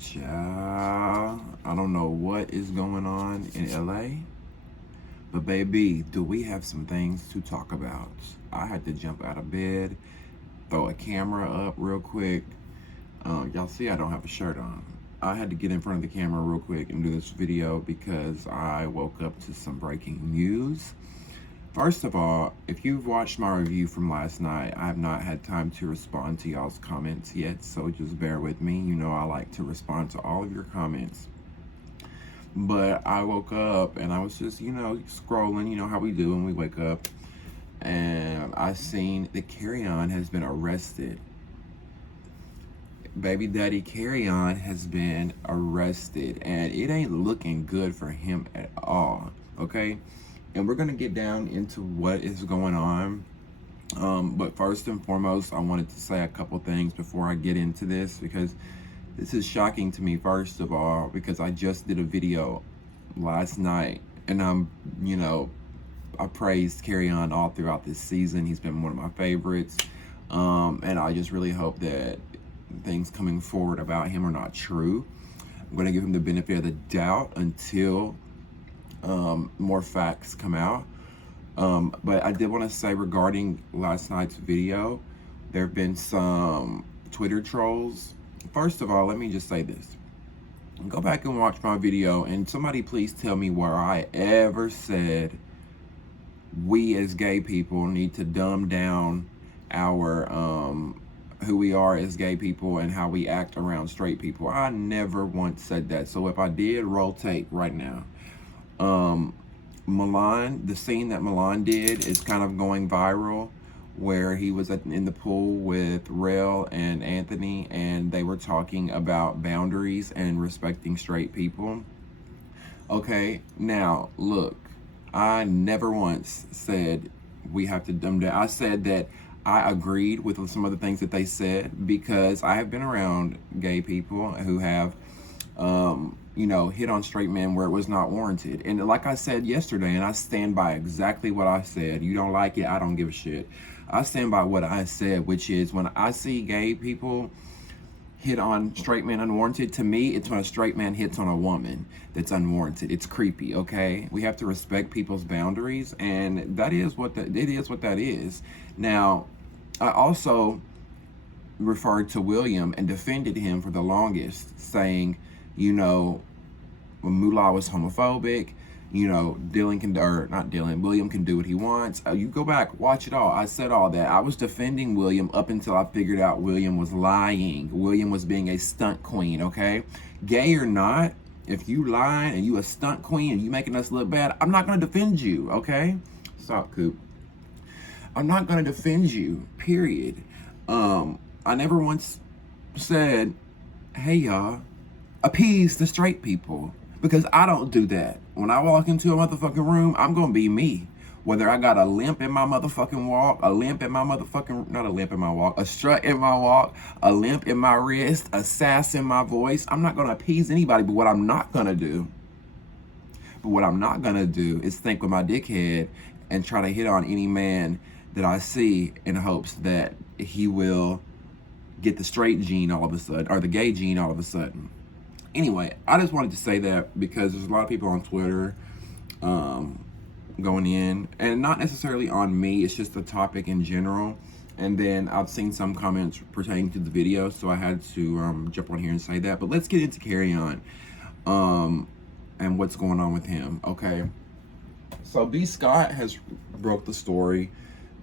Child, I don't know what is going on in LA, but baby, do we have some things to talk about? I had to jump out of bed, throw a camera up real quick. Y'all see I don't have a shirt on. I had to get in front of the camera real quick and do this video because I woke up to some breaking news. First of all, if you've watched my review from last night, I have not had time to respond to y'all's comments yet, so just bear with me. You know I like to respond to all of your comments. But I woke up and I was just, scrolling, how we do when we wake up. And I seen that Kerrion has been arrested. Baby daddy Kerrion has been arrested, and it ain't looking good for him at all, okay? And we're going to get down into what is going on. But first and foremost, I wanted to say a couple things before I get into this, because this is shocking to me, first of all, because I just did a video last night, and I praised Kerrion all throughout this season. He's been one of my favorites. And I just really hope that things coming forward about him are not true. I'm going to give him the benefit of the doubt until more facts come out. But I did want to say regarding last night's video, there have been some Twitter trolls. First of all, let me just say this. Go back and watch my video, and somebody please tell me where I ever said we as gay people need to dumb down our who we are as gay people and how we act around straight people. I never once said that. So if I did, roll tape right now. Milan, the scene that Milan did is kind of going viral, where he was in the pool with Rel and Anthony, and they were talking about boundaries and respecting straight people. Okay, now look, I never once said we have to dumb down. I said that I agreed with some of the things that they said, because I have been around gay people who have hit on straight men where it was not warranted. And like I said yesterday, and I stand by exactly what I said. You don't like it, I don't give a shit. I stand by what I said, which is when I see gay people hit on straight men unwarranted, to me, it's when a straight man hits on a woman that's unwarranted. It's creepy, okay? We have to respect people's boundaries, and that is what it is what that is. Now, I also referred to William and defended him for the longest, saying, when Moolah was homophobic, William can do what he wants. You go back, watch it all. I said all that. I was defending William up until I figured out William was lying. William was being a stunt queen, okay? Gay or not, if you lying and you a stunt queen and you making us look bad, I'm not going to defend you, okay? Stop, Coop. I'm not going to defend you, period. I never once said, hey, y'all, appease the straight people, because I don't do that. When I walk into a motherfucking room, I'm going to be me. Whether I got a limp in my motherfucking walk, a strut in my walk, a limp in my wrist, a sass in my voice, I'm not going to appease anybody. But what I'm not going to do is think with my dickhead and try to hit on any man that I see in hopes that he will get the straight gene all of a sudden, or the gay gene all of a sudden. Anyway, I just wanted to say that because there's a lot of people on Twitter going in, and not necessarily on me, it's just the topic in general. And then I've seen some comments pertaining to the video, so I had to jump on here and say that. But let's get into Kerrion and what's going on with him, okay? So B. Scott has broke the story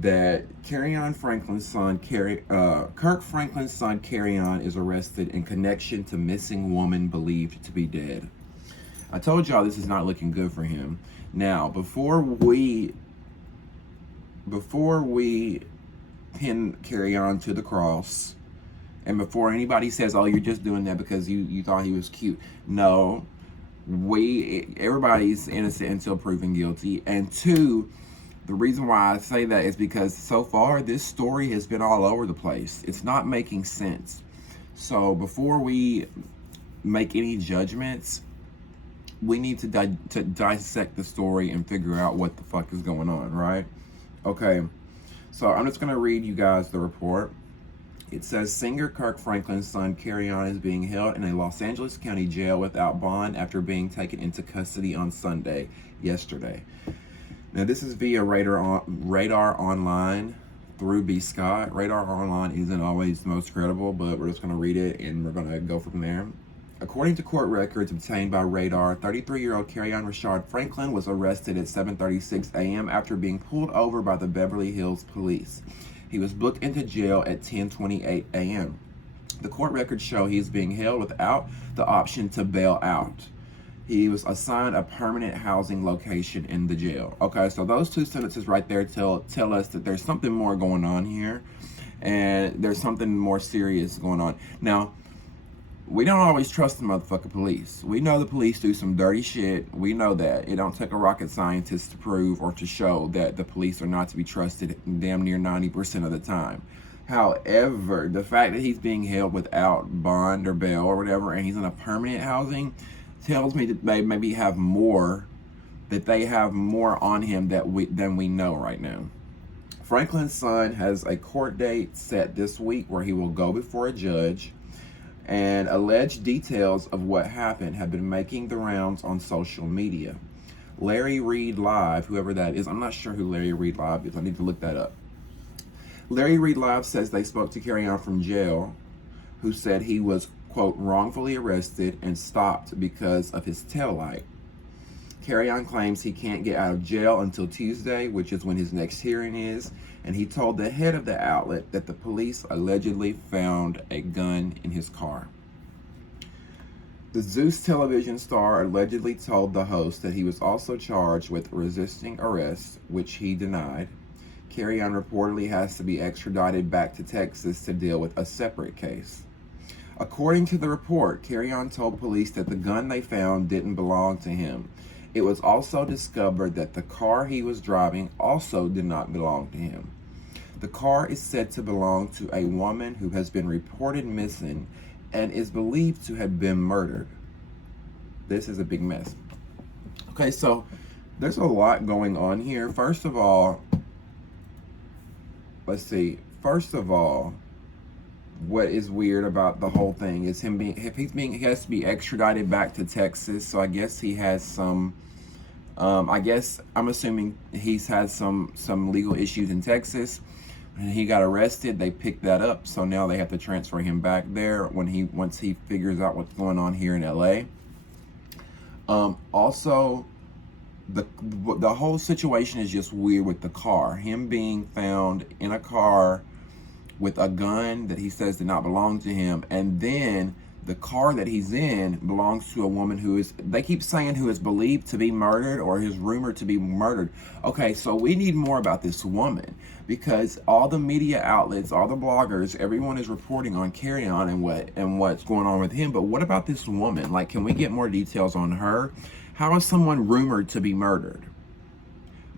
that Kion Franklin's son, Kirk Franklin's son, Kerrion, is arrested in connection to missing woman believed to be dead. I told y'all this is not looking good for him. Now, before we pin Kerrion to the cross, and before anybody says, oh, you're just doing that because you thought he was cute. No, everybody's innocent until proven guilty. And two, the reason why I say that is because so far this story has been all over the place. It's not making sense. So before we make any judgments, we need to dissect the story and figure out what the fuck is going on, right? Okay, so I'm just going to read you guys the report. It says singer Kirk Franklin's son Kerrion is being held in a Los Angeles County jail without bond after being taken into custody on Sunday, yesterday. Now this is via Radar Online through B. Scott. Radar Online isn't always the most credible, but we're just going to read it and we're going to go from there. According to court records obtained by Radar, 33-year-old Kerrion Rashard Franklin was arrested at 7:36 a.m. after being pulled over by the Beverly Hills police. He was booked into jail at 10:28 a.m. The court records show he is being held without the option to bail out. He was assigned a permanent housing location in the jail. Okay, so those two sentences right there tell us that there's something more going on here, and there's something more serious going on. Now, we don't always trust the motherfucking police. We know the police do some dirty shit. We know that. It don't take a rocket scientist to prove or to show that the police are not to be trusted damn near 90% of the time. However, the fact that he's being held without bond or bail or whatever, and he's in a permanent housing, tells me that they maybe have more, that they have more on him than we know right now. Franklin's son has a court date set this week where he will go before a judge, and alleged details of what happened have been making the rounds on social media. Larry Reed Live, whoever that is, I'm not sure who Larry Reed Live is. I need to look that up. Larry Reed Live says they spoke to Kerrion from jail, who said he was, quote, wrongfully arrested and stopped because of his taillight. Kerrion claims he can't get out of jail until Tuesday, which is when his next hearing is, and he told the head of the outlet that the police allegedly found a gun in his car. The Zeus television star allegedly told the host that he was also charged with resisting arrest, which he denied. Kerrion reportedly has to be extradited back to Texas to deal with a separate case. According to the report, Kerrion told police that the gun they found didn't belong to him. It was also discovered that the car he was driving also did not belong to him. The car is said to belong to a woman who has been reported missing and is believed to have been murdered. This is a big mess. Okay, so there's a lot going on here. First of all, let's see. First of all, what is weird about the whole thing is him being, he has to be extradited back to Texas. So I guess he has some, I guess I'm assuming he's had some legal issues in Texas. And he got arrested. They picked that up. So now they have to transfer him back there once he figures out what's going on here in LA. Also, the whole situation is just weird with the car. Him being found in a car with a gun that he says did not belong to him, and then the car that he's in belongs to a woman who is, they keep saying, who is believed to be murdered or is rumored to be murdered. Okay, so we need more about this woman, because all the media outlets, all the bloggers, everyone is reporting on Kerrion and what's going on with him. But what about this woman? Like, can we get more details on her? How is someone rumored to be murdered?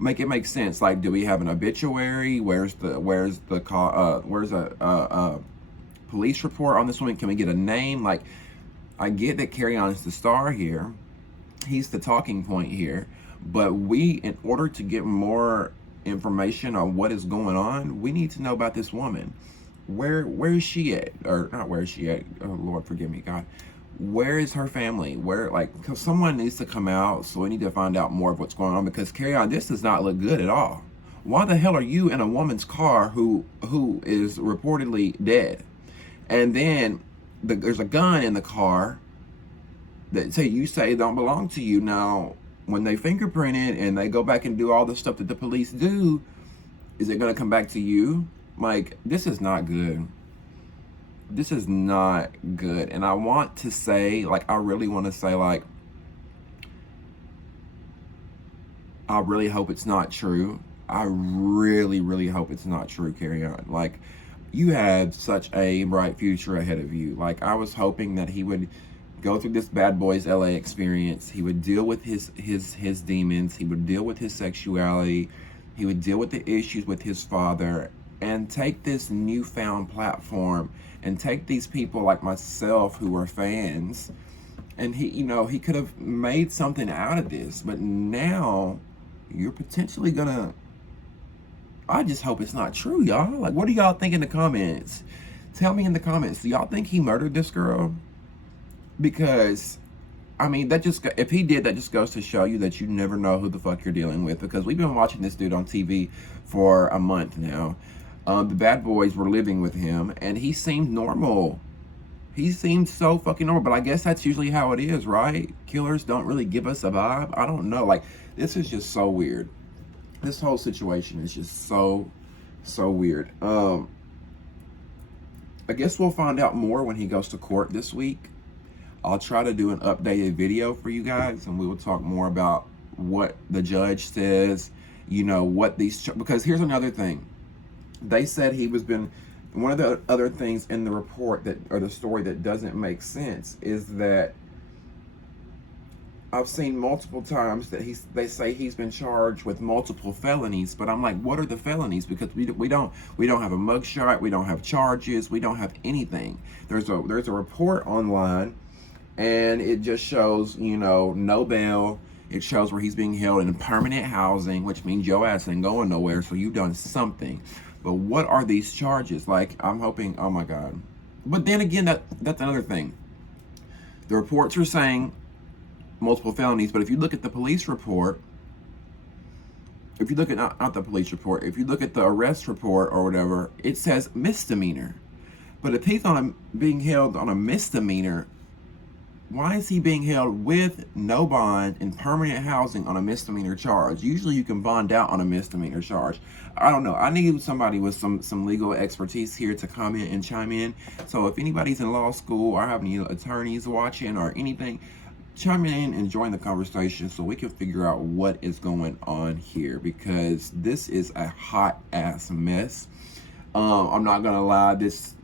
Make it make sense. Like, do we have an obituary? Where's a police report on this woman? Can we get a name? Like, I get that Kerrion is the star here, he's the talking point here, but in order to get more information on what is going on, we need to know about this woman. Where is she at? Or not, where is she at? Oh Lord, forgive me, God. Where is her family? Because someone needs to come out, so we need to find out more of what's going on, because Kerrion, this does not look good at all. Why the hell are you in a woman's car who is reportedly dead? And then there's a gun in the car that you say don't belong to you. Now, when they fingerprint it and they go back and do all the stuff that the police do, is it going to come back to you? Like, this is not good. This is not good. And I want to say, I really want to say, I really hope it's not true. I really, really hope it's not true, Kerrion. You had such a bright future ahead of you. I was hoping that he would go through this Bad Boys LA experience. He would deal with his demons. He would deal with his sexuality. He would deal with the issues with his father, and take this newfound platform and take these people like myself who are fans, and he could have made something out of this. But now you're potentially gonna, I just hope it's not true, y'all. What do y'all think in the comments? Tell me in the comments, do y'all think he murdered this girl? Because, I mean, that just, if he did, that just goes to show you that you never know who the fuck you're dealing with. Because we've been watching this dude on TV for a month now. The bad boys were living with him, and he seemed normal. He seemed so fucking normal, but I guess that's usually how it is, right? Killers don't really give us a vibe. I don't know. Like, this is just so weird. This whole situation is just so weird. I guess we'll find out more when he goes to court this week. I'll try to do an updated video for you guys, and we will talk more about what the judge says, you know, what these, because here's another thing. They said he was been, one of the other things in the report that, or the story that doesn't make sense is that I've seen multiple times that they say he's been charged with multiple felonies, but I'm like, what are the felonies? Because we don't have a mugshot, we don't have charges, we don't have anything. There's a report online, and it just shows, you know, no bail. It shows where he's being held in permanent housing, which means your ass ain't going nowhere, so you've done something. But what are these charges? Like, I'm hoping, oh my God. But then again, that's another thing. The reports are saying multiple felonies, but if you look at the police report, if you look at, not the police report, if you look at the arrest report or whatever, it says misdemeanor. But if he's being held on a misdemeanor, why is he being held with no bond in permanent housing on a misdemeanor charge? Usually you can bond out on a misdemeanor charge. I don't know. I need somebody with some legal expertise here to comment and chime in. So if anybody's in law school or have any attorneys watching or anything, chime in and join the conversation so we can figure out what is going on here, because this is a hot ass mess. I'm not gonna lie, this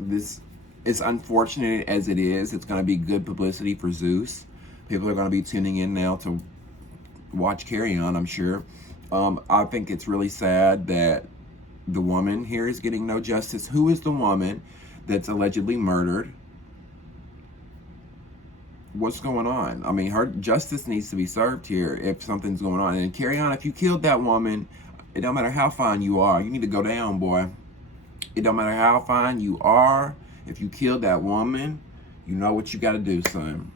as unfortunate as it is, it's going to be good publicity for Zeus. People are going to be tuning in now to watch Kerrion, I'm sure. I think it's really sad that the woman here is getting no justice. Who is the woman that's allegedly murdered? What's going on? I mean, her justice needs to be served here if something's going on. And Kerrion, if you killed that woman, it don't matter how fine you are. You need to go down, boy. It don't matter how fine you are. If you killed that woman, you know what you got to do, son.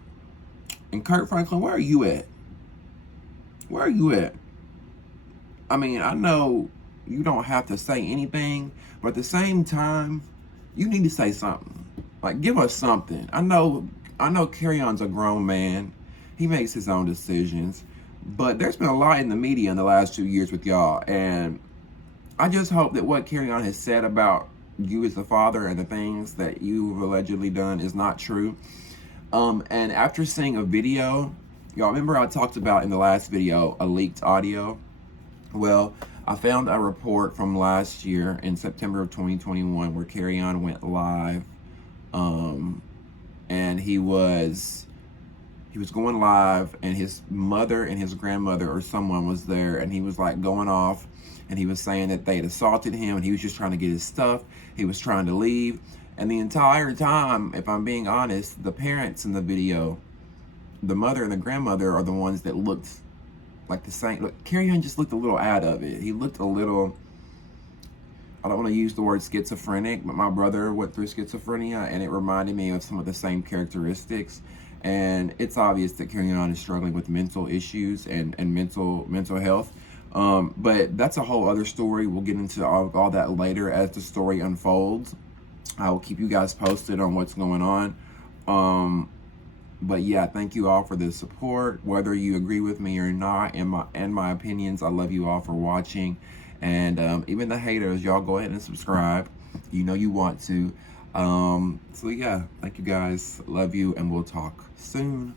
And Kion Franklin, where are you at? Where are you at? I mean, I know you don't have to say anything, but at the same time, you need to say something. Like, give us something. I know Kerrion's a grown man. He makes his own decisions. But there's been a lot in the media in the last 2 years with y'all. And I just hope that what Kerrion has said about you as the father and the things that you've allegedly done is not true. And after seeing a video, y'all remember I talked about in the last video a leaked audio? Well, I found a report from last year in September of 2021 where Kerrion went live, and he was going live, and his mother and his grandmother or someone was there, and he was like going off, and he was saying that they had assaulted him, and he was just trying to get his stuff. He was trying to leave. And the entire time, if I'm being honest, the parents in the video, the mother and the grandmother, are the ones that looked like the same. Look, Kerrion just looked a little out of it. He looked a little, I don't want to use the word schizophrenic, but my brother went through schizophrenia, and it reminded me of some of the same characteristics. And it's obvious that Kerrion is struggling with mental issues and mental health. But that's a whole other story. We'll get into all that later as the story unfolds. I will keep you guys posted on what's going on. But yeah, thank you all for the support, whether you agree with me or not, and my opinions. I love you all for watching. And even the haters, y'all go ahead and subscribe. You know you want to. So yeah, thank you guys. Love you, and we'll talk soon.